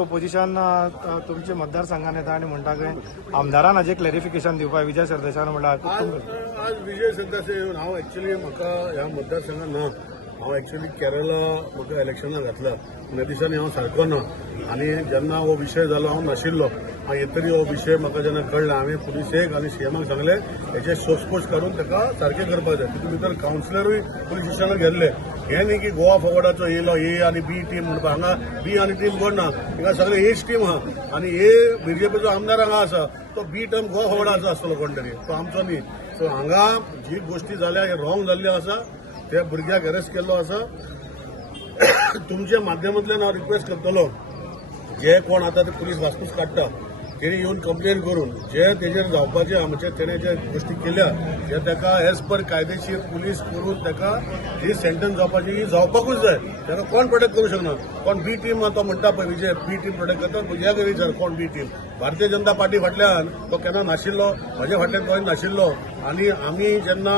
ओपोजिशन तुमचे मतदारसंघान येता आनी म्हणटा की आमदारान हाजें क्लॅरिफिकेशन दिवपाक विजय सरदेसायान म्हणल्यार आज विजय सरदेसाय येवन हांव एक्चुअली म्हाका ह्या मतदारसंघात ना. हांव एक्चुअली केरळा म्हाका इलेक्शनाक घातला ह्या दिसांनी हांव सारको ना आनी जेन्ना हो विशय जालो हांव नाशिल्लो. येतरी हो विशय म्हाका जेन्ना कळ्ळा हांवें पुलिसेक आनी सीएमाक सांगलें हेचे सोसपोस काडून ताका सारकें करपाक जाय. तितून भितर कावन्सिलरूय पुलीस स्टेशनाक गेल्ले. हें न्ही की गोवा फॉरवर्डाचो येयलो ए आनी बी टीम म्हणपा हांगा बी आनी टीम कोण ना, हिंगा सगळे एच टीम आहा आनी ए बीजेपीचो आमदार हांगा आसा तो बी टीम गोवा फॉरवर्डाचो आसतलो कोण तरी, तो आमचो न्ही. सो हांगा जी गोष्टी जाल्या हे रॉंग जाल्ल्यो आसा. त्या भुरग्याक अरेस्ट केल्लो आसा. तुमच्या माध्यमांतल्यान हांव रिक्वेस्ट करतलो जे कोण आतां ते पुलीस वासपूस काडटा तेणी येवन कंप्लेन करून जे तेजेर जावपाचे आमचे तेणे जे गोष्टी केल्या ते ताका एज पर कायदेशीर पुलीस करून ताका जी सेंटन्स जावपाची ही जावपाकूच जाय. ताका कोण प्रोटेक्ट करूं शकना. कोण बी टीम तो म्हणटा पळय विजय बी टीम प्रोटेक्ट करता म्हज्या विचार कोण बी टीम. भारतीय जनता पार्टी फाटल्यान तो केन्ना नाशिल्लो, म्हज्या फाटल्यान कोणी नाशिल्लो आनी आमी जेन्ना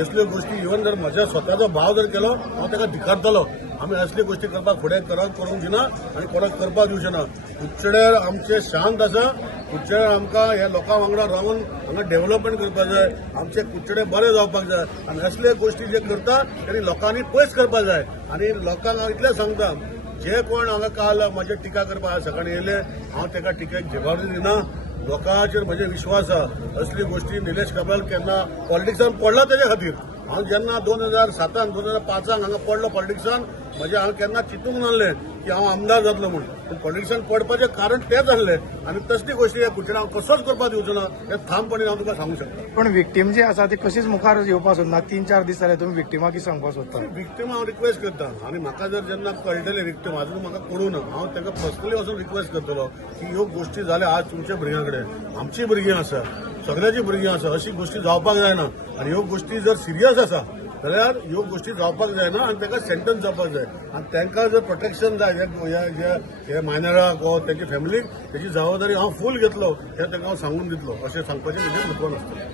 असल्यो गोष्टी इवन जर म्हज्या स्वताचो भाव जर केलो हांव ताका धिकारतलो. आमी असली गोष्टी करपाक फुडें करूंक दिना आनी कोणाक करपाक दिवचे ना. कुडचडेर आमचे शांत आसा. कुडचडेर आमकां ह्या लोकां वांगडा रावन हांगा डेव्हलपमेंट करपाक जाय. आमचे कुडचडे बरें जावपाक जाय आनी असले गोष्टी जे करता तेणी लोकांनी पयस करपाक जाय. आनी लोकांक हांव इतलें सांगता जे कोण हांगा काल म्हजे टिका करपाक आज सकाळीं येयले हांव ताका टिकेक जबाबदारी दिना. लोकांचेर म्हजे विश्वास आसा. असली गोष्टी निलेश काब्राल केन्ना पॉलिटिक्सान पडला तेजे खातीर. हांव जेन्ना 2007 2005 हांगा पडलो पॉलिटिक्सान हांव केन्ना चिंतूंक नासलें की हांव आमदार जातलो म्हणून. पूण पॉलिटिक्सान पडपाचें कारण तेंच आसलें आनी तसली गोश्टी ह्या कुडचड्याक हांव कसोच करपाक दिवचो ना हें ठामपणे हांव तुका सांगूंक शकता. पण विक्टीम जी आसा ती कशीच मुखार येवपाक सोदना. 3-4 दीस जाले तुमी विक्टिमाक कितें सांगपाक सोदता? विक्टीम हांव रिक्वेस्ट करता आनी म्हाका जर जेन्ना कळटले विक्टीम अजून म्हाका कळूं ना हांव ताका पर्सनली वचून रिक्वेस्ट करतलो की ह्यो गोश्टी जाल्या आज तुमच्या भुरग्यां कडेन आमचीं भुरगीं आसा सगळ्याची भुरगीं आसा. अशी गोश्टी जावपाक जायना आनी ह्यो गोश्टी जर सिरियस आसा जाल्यार ह्यो गोश्टी जावपाक जायना आनी ताका सेंटन्स जावपाक जाय. आनी तांकां जर प्रोटेक्शन जाय हे मायनराक वा तेंचे फॅमिलीक तेची जबाबदारी हांव फूल घेतलो हें तांकां हांव सांगून दितलो अशें सांगपाचें म्हजें म्हत्व आसतलें.